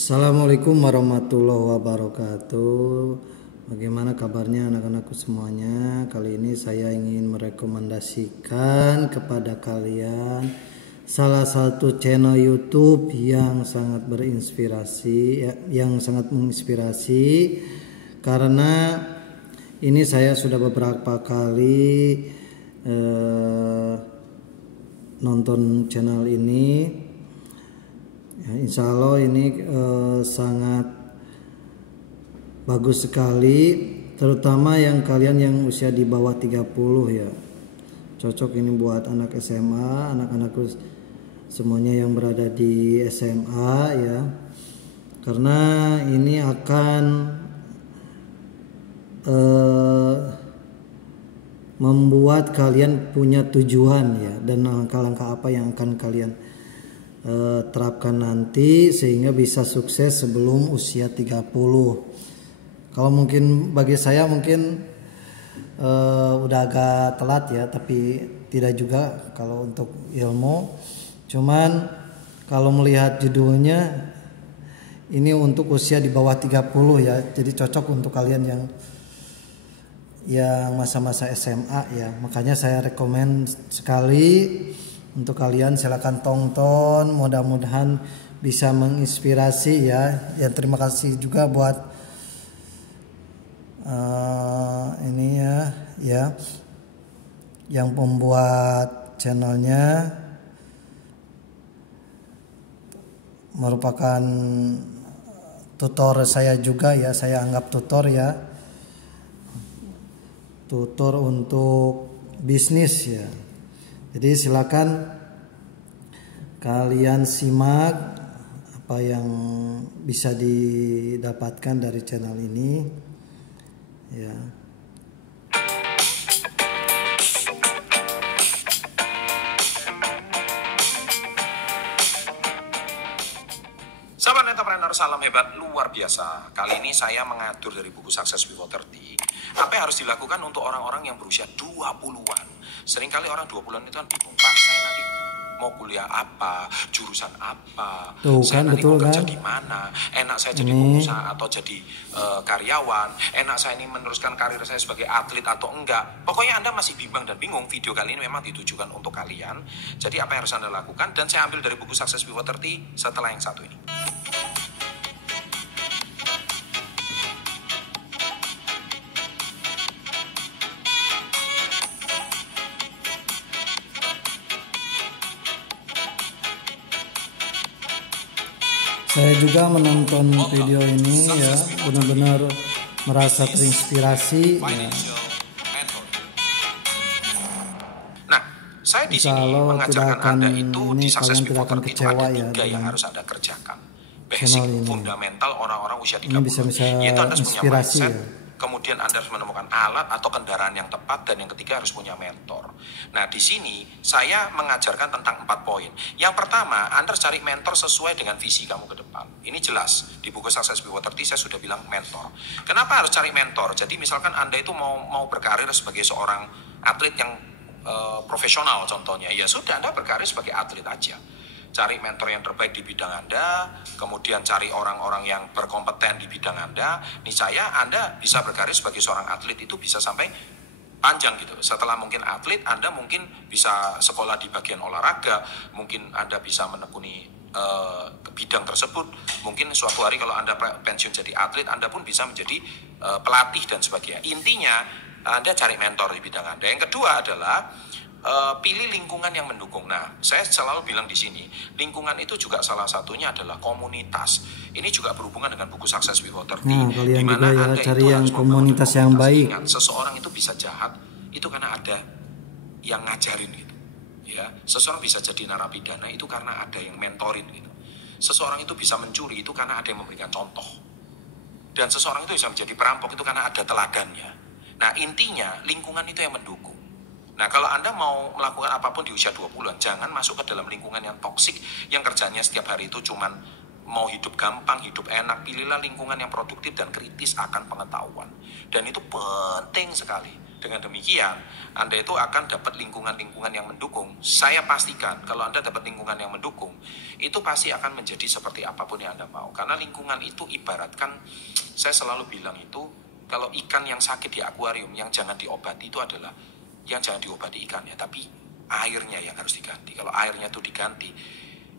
Assalamualaikum warahmatullahi wabarakatuh. Bagaimana kabarnya anak-anakku semuanya? Kali ini saya ingin merekomendasikan kepada kalian salah satu channel YouTube yang sangat berinspirasi, yang sangat menginspirasi. Karena ini saya sudah beberapa kali nonton channel ini. Ya, insya Allah ini sangat bagus sekali, terutama yang kalian yang usia di bawah 30 ya. Cocok ini buat anak SMA, anak-anakku semuanya yang berada di SMA ya. Karena ini akan membuat kalian punya tujuan ya, dan langkah-langkah apa yang akan kalian terapkan nanti sehingga bisa sukses sebelum usia 30. Kalau mungkin bagi saya mungkin udah agak telat ya, tapi tidak juga kalau untuk ilmu. Cuman kalau melihat judulnya ini untuk usia di bawah 30 ya, jadi cocok untuk kalian yang masa-masa SMA ya. Makanya saya rekomen sekali untuk kalian, silakan tonton, mudah-mudahan bisa menginspirasi ya. Ya, terima kasih juga buat ini ya yang membuat channelnya, merupakan tutor saya juga ya. Saya anggap tutor ya, tutor untuk bisnis ya. Jadi silakan kalian simak apa yang bisa didapatkan dari channel ini ya. Sahabat entrepreneur, salam hebat luar biasa. Kali ini saya mengatur dari buku Success Before 30. Apa yang harus dilakukan untuk orang-orang yang berusia 20-an. Seringkali orang 20-an itu kan bingung, Pak, saya nanti mau kuliah apa, jurusan apa, Tuh, saya kan, nanti betul, mau kerja kan? di mana, enak saya jadi pengusaha atau jadi karyawan, enak saya ini meneruskan karir saya sebagai atlet atau enggak. Pokoknya Anda masih bimbang dan bingung. Video kali ini memang ditujukan untuk kalian. Jadi apa yang harus Anda lakukan, dan saya ambil dari buku Success Before 30 setelah yang satu ini. Saya juga menonton video ini ya, benar-benar merasa terinspirasi ya. Nah, saya di sini Kalau mengajarkan tidak akan Anda itu di Success kalian tidak Before akan 30 itu kecewa ada ya 3 yang dengan harus Anda kerjakan. Basic, channel ini. fundamental orang-orang usia 30. Ini bisa Yaitu Anda harus punya inspirasi mindset, ya. kemudian Anda harus menemukan alat atau kendaraan yang tepat, dan yang ketiga harus punya mentor. Nah, di sini saya mengajarkan tentang 4 poin. Yang pertama, Anda harus cari mentor sesuai dengan visi kamu ke depan. Ini jelas di buku Success Before 30 saya sudah bilang mentor. Kenapa harus cari mentor? Jadi misalkan Anda itu mau berkarir sebagai seorang atlet yang profesional contohnya, ya sudah, Anda berkarir sebagai atlet aja. Cari mentor yang terbaik di bidang Anda, kemudian cari orang-orang yang berkompeten di bidang Anda. Niscaya Anda bisa berkarir sebagai seorang atlet itu bisa sampai panjang gitu. Setelah mungkin atlet, Anda mungkin bisa sekolah di bagian olahraga, mungkin Anda bisa menekuni bidang tersebut. Mungkin suatu hari kalau Anda pensiun jadi atlet, Anda pun bisa menjadi pelatih dan sebagainya. Intinya Anda cari mentor di bidang Anda. Yang kedua adalah pilih lingkungan yang mendukung. Nah, saya selalu bilang di sini, lingkungan itu juga salah satunya adalah komunitas. Ini juga berhubungan dengan buku Success Before 30. Nah, kalian di mana juga ya Anda cari itu yang harus membangun komunitas yang baik. Ingat, seseorang itu bisa jahat itu karena ada yang ngajarin gitu. Ya, seseorang bisa jadi narapidana itu karena ada yang mentorin gitu. Seseorang itu bisa mencuri itu karena ada yang memberikan contoh. Dan seseorang itu bisa menjadi perampok itu karena ada teladannya. Nah, intinya lingkungan itu yang mendukung. Nah, kalau Anda mau melakukan apapun di usia 20-an, jangan masuk ke dalam lingkungan yang toksik, yang kerjanya setiap hari itu cuman mau hidup gampang, hidup enak. Pilihlah lingkungan yang produktif dan kritis akan pengetahuan. Dan itu penting sekali. Dengan demikian, Anda itu akan dapat lingkungan-lingkungan yang mendukung. Saya pastikan kalau Anda dapat lingkungan yang mendukung, itu pasti akan menjadi seperti apapun yang Anda mau. Karena lingkungan itu ibaratkan, saya selalu bilang itu, kalau ikan yang sakit di akuarium, yang jangan diobati itu adalah, yang jangan diobati ikannya, tapi airnya yang harus diganti. Kalau airnya itu diganti,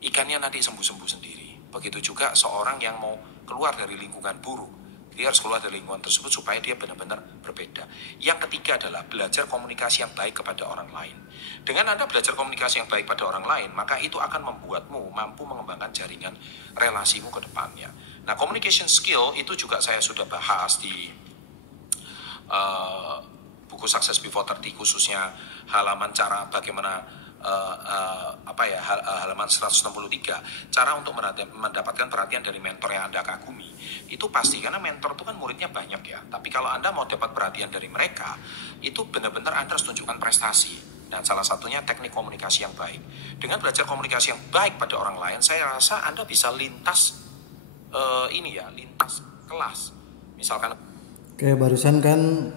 ikannya nanti sembuh-sembuh sendiri. Begitu juga seorang yang mau keluar dari lingkungan buruk, dia harus keluar dari lingkungan tersebut supaya dia benar-benar berbeda. Yang ketiga adalah belajar komunikasi yang baik kepada orang lain. Dengan Anda belajar komunikasi yang baik pada orang lain, maka itu akan membuatmu mampu mengembangkan jaringan relasimu ke depannya. Nah, communication skill itu juga saya sudah bahas di buku Success Before 30, khususnya halaman cara bagaimana halaman 163, cara untuk mendapatkan perhatian dari mentor yang Anda kagumi. Itu pasti, karena mentor itu kan muridnya banyak ya, tapi kalau Anda mau dapat perhatian dari mereka, itu benar-benar Anda harus tunjukkan prestasi. Dan salah satunya teknik komunikasi yang baik. Dengan belajar komunikasi yang baik pada orang lain, saya rasa Anda bisa lintas lintas kelas. Misalkan, oke, barusan kan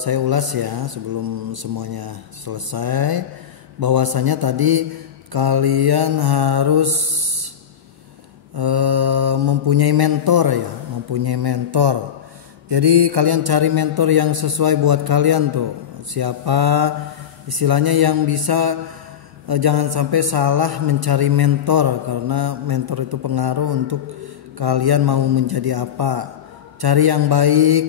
saya ulas ya sebelum semuanya selesai, bahwasanya tadi kalian harus mempunyai mentor ya, mempunyai mentor. Jadi kalian cari mentor yang sesuai buat kalian tuh. Siapa istilahnya yang bisa, jangan sampai salah mencari mentor, karena mentor itu pengaruh untuk kalian mau menjadi apa. Cari yang baik,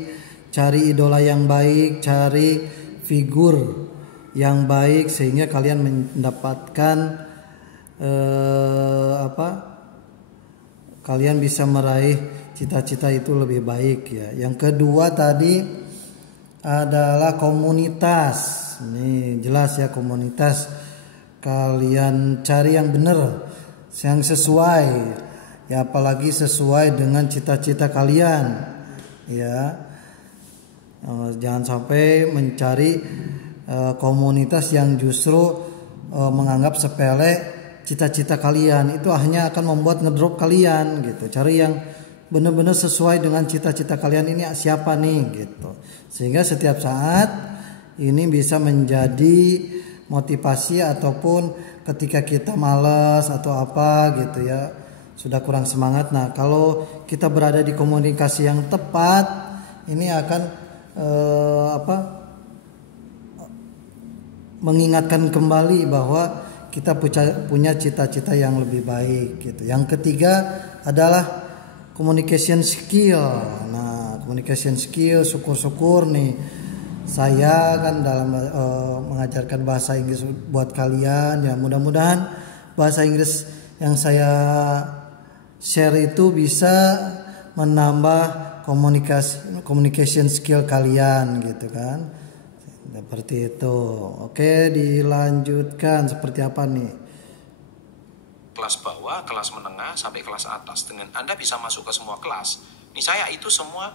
cari idola yang baik, cari figur yang baik sehingga kalian mendapatkan kalian bisa meraih cita-cita itu lebih baik ya. Yang kedua tadi adalah komunitas. Nih jelas ya, komunitas kalian cari yang benar, yang sesuai ya, apalagi sesuai dengan cita-cita kalian ya. Jangan sampai mencari komunitas yang justru menganggap sepele cita-cita kalian, itu hanya akan membuat ngedrop kalian gitu. Cari yang benar-benar sesuai dengan cita-cita kalian, ini siapa nih gitu, sehingga setiap saat ini bisa menjadi motivasi, ataupun ketika kita malas atau apa gitu ya, sudah kurang semangat. Nah, kalau kita berada di komunikasi yang tepat, ini akan mengingatkan kembali bahwa kita punya cita-cita yang lebih baik gitu. Yang ketiga adalah communication skill. Nah, communication skill, syukur-syukur nih saya kan dalam mengajarkan bahasa Inggris buat kalian ya, mudah-mudahan bahasa Inggris yang saya share itu bisa menambah communication skill kalian gitu kan, seperti itu. Oke, dilanjutkan seperti apa nih? Kelas bawah, kelas menengah, sampai kelas atas. Dengan Anda bisa masuk ke semua kelas. Niscaya itu semua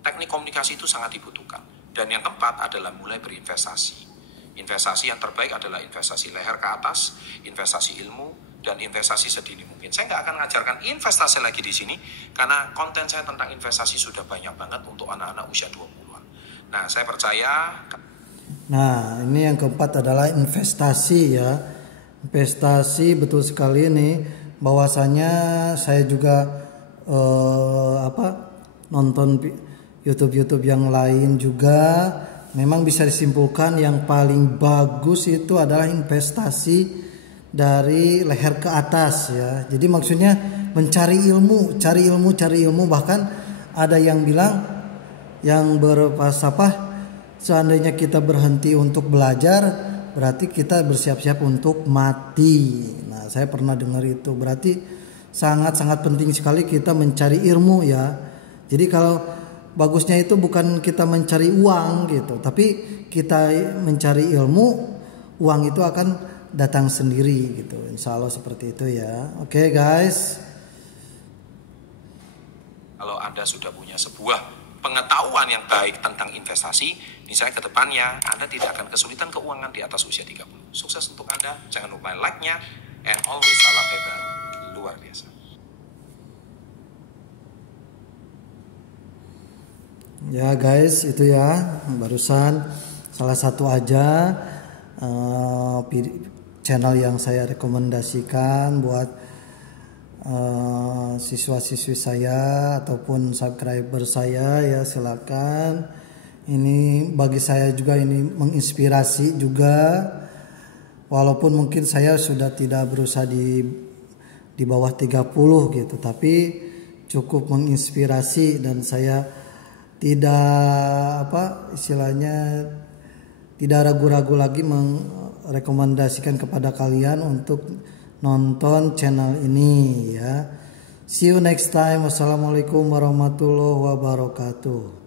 teknik komunikasi itu sangat dibutuhkan. Dan yang keempat adalah mulai berinvestasi. Investasi yang terbaik adalah investasi leher ke atas, investasi ilmu, dan investasi sedini mungkin. Saya nggak akan mengajarkan investasi lagi di sini, karena konten saya tentang investasi sudah banyak banget untuk anak-anak usia 20-an. Nah, saya percaya. Nah, ini yang keempat adalah investasi ya. Investasi betul sekali nih, bahwasanya saya juga nonton YouTube yang lain juga, memang bisa disimpulkan yang paling bagus itu adalah investasi dari leher ke atas ya. Jadi maksudnya mencari ilmu, cari ilmu, bahkan ada yang bilang, yang berfalsafah, seandainya kita berhenti untuk belajar, berarti kita bersiap-siap untuk mati. Nah, saya pernah dengar itu. Berarti sangat-sangat penting sekali kita mencari ilmu ya. Jadi kalau bagusnya itu bukan kita mencari uang gitu, tapi kita mencari ilmu, uang itu akan datang sendiri gitu. Insya Allah seperti itu ya. Oke guys. Kalau Anda sudah punya sebuah pengetahuan yang baik tentang investasi, misalnya ke depannya Anda tidak akan kesulitan keuangan di atas usia 30. Sukses untuk Anda. Jangan lupa like-nya, and always salam hebat. Luar biasa. Ya guys, itu ya barusan salah satu aja channel yang saya rekomendasikan buat siswa-siswi saya ataupun subscriber saya ya, silakan. Ini bagi saya juga ini menginspirasi juga, walaupun mungkin saya sudah tidak berusaha di bawah 30 gitu, tapi cukup menginspirasi dan saya tidak tidak ragu-ragu lagi merekomendasikan kepada kalian untuk nonton channel ini ya. See you next time. Wassalamualaikum warahmatullahi wabarakatuh.